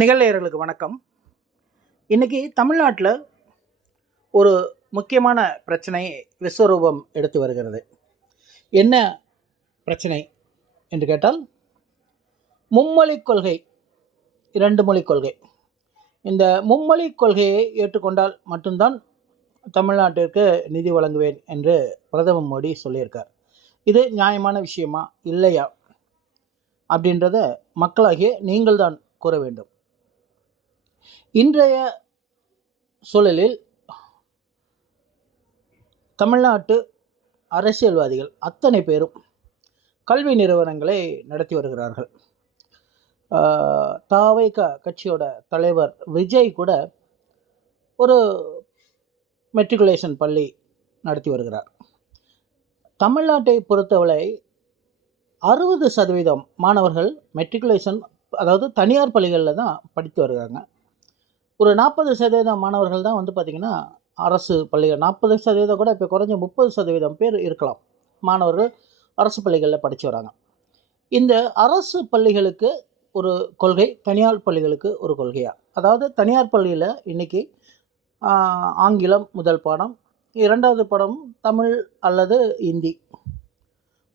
நிகழ்நேயர்களுக்கு வணக்கம். இன்றைக்கி தமிழ்நாட்டில் ஒரு முக்கியமான பிரச்சனை விஸ்வரூபம் எடுத்து வருகிறது. என்ன பிரச்சனை என்று கேட்டால், மும்மொழிக் கொள்கை, 2 மொழிக் கொள்கை. இந்த மும்மொழிக் கொள்கையை ஏற்றுக்கொண்டால் மட்டும்தான் தமிழ்நாட்டிற்கு நிதி வழங்குவேன் என்று பிரதமர் மோடி சொல்லியிருக்கார். இது நியாயமான விஷயமா இல்லையா அப்படின்றத மக்களாகிய நீங்கள் தான் கூற வேண்டும். இன்றைய சூழலில் தமிழ்நாட்டு அரசியல்வாதிகள் அத்தனை பேரும் கல்வி நிறுவனங்களை நடத்தி வருகிறார்கள். தவைக கட்சியோட தலைவர் விஜய் கூட ஒரு மெட்ரிகுலேஷன் பள்ளி நடத்தி வருகிறார். தமிழ்நாட்டை பொறுத்தவரை 60% மாணவர்கள் மெட்ரிகுலேஷன், அதாவது தனியார் பள்ளிகளில் தான் படித்து வருகிறாங்க. ஒரு 40% மாணவர்கள் தான் பார்த்திங்கன்னா அரசு பள்ளிகள். 40% கூட இப்போ குறைஞ்ச 30% பேர் இருக்கலாம் மாணவர்கள் அரசு பள்ளிகளில் படித்து வராங்க. இந்த அரசு பள்ளிகளுக்கு ஒரு கொள்கை, தனியார் பள்ளிகளுக்கு ஒரு கொள்கையா? அதாவது தனியார் பள்ளியில் இன்றைக்கி ஆங்கிலம் முதல் பாடம், 2வது பாடம் தமிழ் அல்லது ஹிந்தி,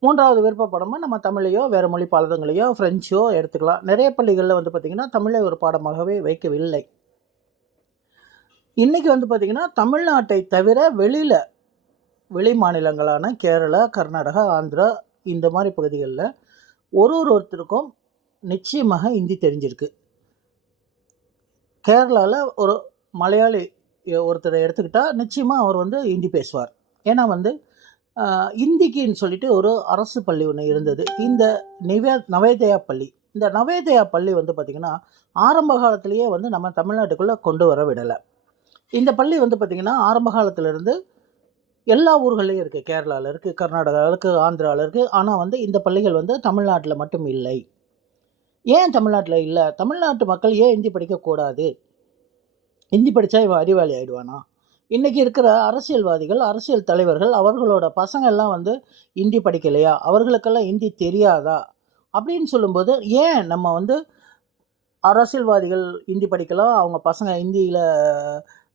3வது விருப்ப பாடமாக நம்ம தமிழையோ வேறு மொழி பாடங்களையோ ஃப்ரெஞ்சோ எடுத்துக்கலாம். நிறைய பள்ளிகளில் பார்த்திங்கன்னா தமிழை ஒரு பாடமாகவே வைக்கவில்லை. இன்றைக்கி பார்த்திங்கன்னா தமிழ்நாட்டை தவிர வெளி மாநிலங்களான கேரளா, கர்நாடகா, ஆந்திரா இந்த மாதிரி பகுதிகளில் ஒருத்தருக்கும் நிச்சயமாக ஹிந்தி தெரிஞ்சிருக்கு. கேரளாவில் ஒரு மலையாளி ஒருத்தரை எடுத்துக்கிட்டால் நிச்சயமாக அவர் ஹிந்தி பேசுவார். ஏன்னா ஹிந்திக்குன்னு சொல்லிட்டு ஒரு அரசு பள்ளி ஒன்று இருந்தது, இந்த நவோதயா பள்ளி. இந்த நவோதயா பள்ளி பார்த்திங்கன்னா ஆரம்ப காலத்திலேயே நம்ம தமிழ்நாட்டுக்குள்ளே கொண்டு வர விடலை. இந்த பள்ளி பார்த்திங்கன்னா ஆரம்ப காலத்திலேருந்து எல்லா ஊர்களையும் இருக்குது. கேரளாவில் இருக்குது, கர்நாடகாவில் இருக்குது, ஆந்திராவில் இருக்குது. ஆனால் இந்த பள்ளிகள் தமிழ்நாட்டில் மட்டும் இல்லை. ஏன் தமிழ்நாட்டில் இல்லை? தமிழ்நாட்டு மக்கள் ஏன் ஹிந்தி படிக்கக்கூடாது? ஹிந்தி படித்தா இவன் அறிவாளி ஆகிடுவானா? இன்றைக்கி இருக்கிற அரசியல்வாதிகள், அரசியல் தலைவர்கள், அவர்களோட பசங்கள்லாம் ஹிந்தி படிக்கலையா? அவர்களுக்கெல்லாம் ஹிந்தி தெரியாதா அப்படின்னு சொல்லும்போது, ஏன் நம்ம அரசியல்வாதிகள் ஹிந்தி படிக்கலாம், அவங்க பசங்க ஹிந்தியில்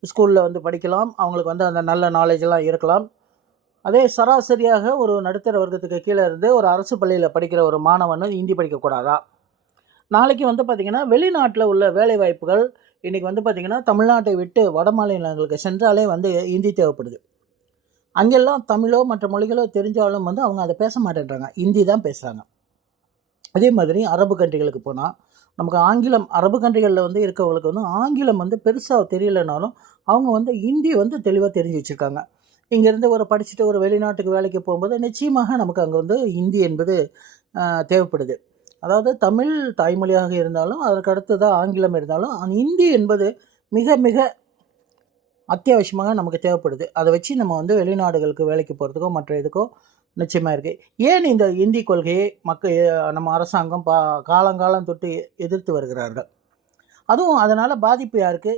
ஸ்கூலில் படிக்கலாம், அவங்களுக்கு அந்த நல்ல நாலேஜெல்லாம் இருக்கலாம். அதே சராசரியாக ஒரு நடுத்தர வர்க்கத்துக்கு கீழே இருந்து ஒரு அரசு பள்ளியில் படிக்கிற ஒரு மாணவன் ஹிந்தி படிக்கக்கூடாதா? நாளைக்கு பார்த்திங்கன்னா வெளிநாட்டில் உள்ள வேலைவாய்ப்புகள் இன்றைக்கி பார்த்திங்கன்னா தமிழ்நாட்டை விட்டு வட மாநிலங்களுக்கு சென்றாலே ஹிந்தி தேவைப்படுது. அங்கெல்லாம் தமிழோ மற்ற மொழிகளோ தெரிஞ்சாலும் அவங்க அதை பேச மாட்டேன்றாங்க, ஹிந்தி தான் பேசுகிறாங்க. அதே மாதிரி அரபு கண்ட்ரிகளுக்கு போனால் நமக்கு ஆங்கிலம், அரபு கண்ட்ரிகளில் இருக்கவங்களுக்கு ஆங்கிலம் பெருசாக தெரியலைனாலும் அவங்க ஹிந்தி தெளிவாக தெரிஞ்சு வச்சுருக்காங்க. இங்கேருந்து படிச்சுட்டு ஒரு வெளிநாட்டுக்கு வேலைக்கு போகும்போது நிச்சயமாக நமக்கு அங்கே ஹிந்தி என்பது தேவைப்படுது. அதாவது தமிழ் தாய்மொழியாக இருந்தாலும் அதற்கு அடுத்ததாக ஆங்கிலம் இருந்தாலும் அந்த ஹிந்தி என்பது மிக மிக அத்தியாவசியமாக நமக்கு தேவைப்படுது. அதை வச்சு நம்ம வெளிநாடுகளுக்கு வேலைக்கு போகிறதுக்கோ மற்ற இதுக்கோ நிச்சயமாக இருக்குது. ஏன் இந்த ஹிந்தி கொள்கையை நம்ம அரசாங்கம் காலங்காலம் தொட்டு எதிர்த்து வருகிறார்கள்? அதுவும் அதனால் பாதிப்பு யாருக்கு?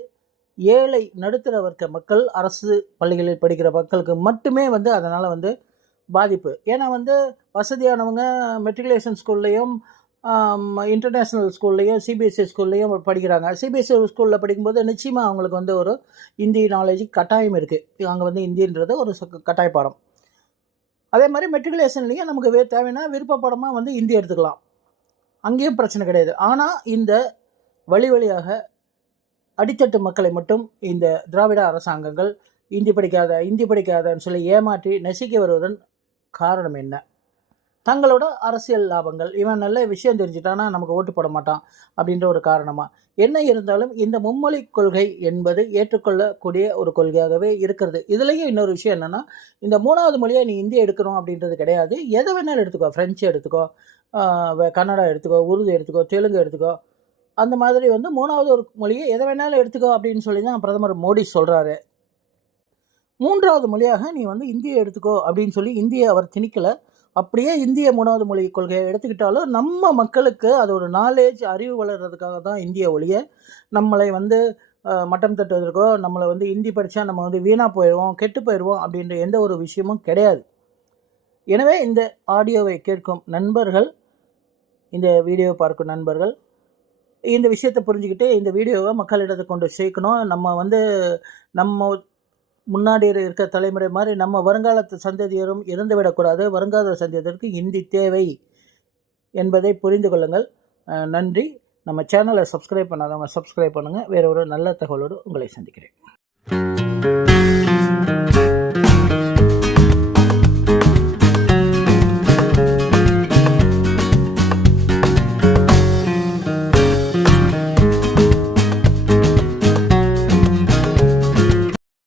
ஏழை நடுத்தர வர்க்க மக்கள், அரசு பள்ளிகளில் படிக்கிற மக்களுக்கு மட்டுமே அதனால் பாதிப்பு. ஏன்னா வசதியானவங்க மெட்ரிகுலேஷன் ஸ்கூல்லையும் இன்டர்நேஷ்னல் ஸ்கூல்லையும் சிபிஎஸ்சி ஸ்கூல்லையும் படிக்கிறாங்க. சிபிஎஸ்சி ஸ்கூலில் படிக்கும்போது நிச்சயமாக அவங்களுக்கு ஒரு ஹிந்தி நாலேஜ் கட்டாயம் இருக்குது. அங்கே ஹிந்தின்றது ஒரு கட்டாய பாடம். அதே மாதிரி மெட்ரிகுலேஷன்லேயும் நமக்கு தேவைன்னா விருப்பப்படமாக ஹிந்தி எடுத்துக்கலாம், அங்கேயும் பிரச்சனை கிடையாது. ஆனால் இந்த வழியாக அடித்தட்டு மக்களை மட்டும் இந்த திராவிட அரசாங்கங்கள் ஹிந்தி படிக்காதன்னு சொல்லி ஏமாற்றி நெசிக்க வருவதன் காரணம் என்ன? தங்களோட அரசியல் லாபங்கள். இவன் நல்ல விஷயம் தெரிஞ்சுட்டானா நமக்கு ஓட்டு போட மாட்டான் அப்படின்ற ஒரு காரணமாக. என்ன இருந்தாலும் இந்த மும்மொழி கொள்கை என்பது ஏற்றுக்கொள்ளக்கூடிய ஒரு கொள்கையாகவே இருக்கிறது. இதுலேயும் இன்னொரு விஷயம் என்னென்னா, இந்த 3வது மொழியாக நீ ஹிந்தி எடுக்கணும் அப்படின்றது கிடையாது. எதை வேணாலும் எடுத்துக்கோ, ஃப்ரெஞ்சு எடுத்துக்கோ, கன்னடா எடுத்துக்கோ, உருது எடுத்துக்கோ, தெலுங்கு எடுத்துக்கோ. அந்த மாதிரி 3வது ஒரு மொழியை எதை வேணாலும் எடுத்துக்கோ அப்படின்னு சொல்லி தான் பிரதமர் மோடி சொல்கிறாரு. 3வது மொழியாக நீ ஹிந்தியை எடுத்துக்கோ அப்படின்னு சொல்லி இந்தியை அவர் திணிக்கலை. அப்படியே இந்திய 3வது மொழி கொள்கையை எடுத்துக்கிட்டாலும் நம்ம மக்களுக்கு அது ஒரு நாலேஜ், அறிவு வளர்கிறதுக்காக தான் இந்திய ஒழிய நம்மளை மட்டம் தட்டுவதற்கோ நம்மளை ஹிந்தி படித்தா நம்ம வீணாக போயிடுவோம், கெட்டு போயிடுவோம் அப்படின்ற எந்த ஒரு விஷயமும் கிடையாது. எனவே இந்த ஆடியோவை கேட்கும் நண்பர்கள், இந்த வீடியோவை பார்க்கும் நண்பர்கள் இந்த விஷயத்தை புரிஞ்சுக்கிட்டு இந்த வீடியோவை மக்களிடத்தை கொண்டு சேர்க்கணும். நம்ம முன்னாடி இருக்க தலைமுறை மாதிரி நம்ம வருங்காலத்து சந்ததியரும் இறந்துவிடக்கூடாது. வருங்கால சந்ததியருக்கு இந்தி தேவை என்பதை புரிந்து கொள்ளுங்கள். நன்றி. நம்ம சேனலை சப்ஸ்கிரைப் பண்ணாதவங்க சப்ஸ்கிரைப் பண்ணுங்கள். வேறு ஒரு நல்ல தகவலோடு உங்களை சந்திக்கிறேன்.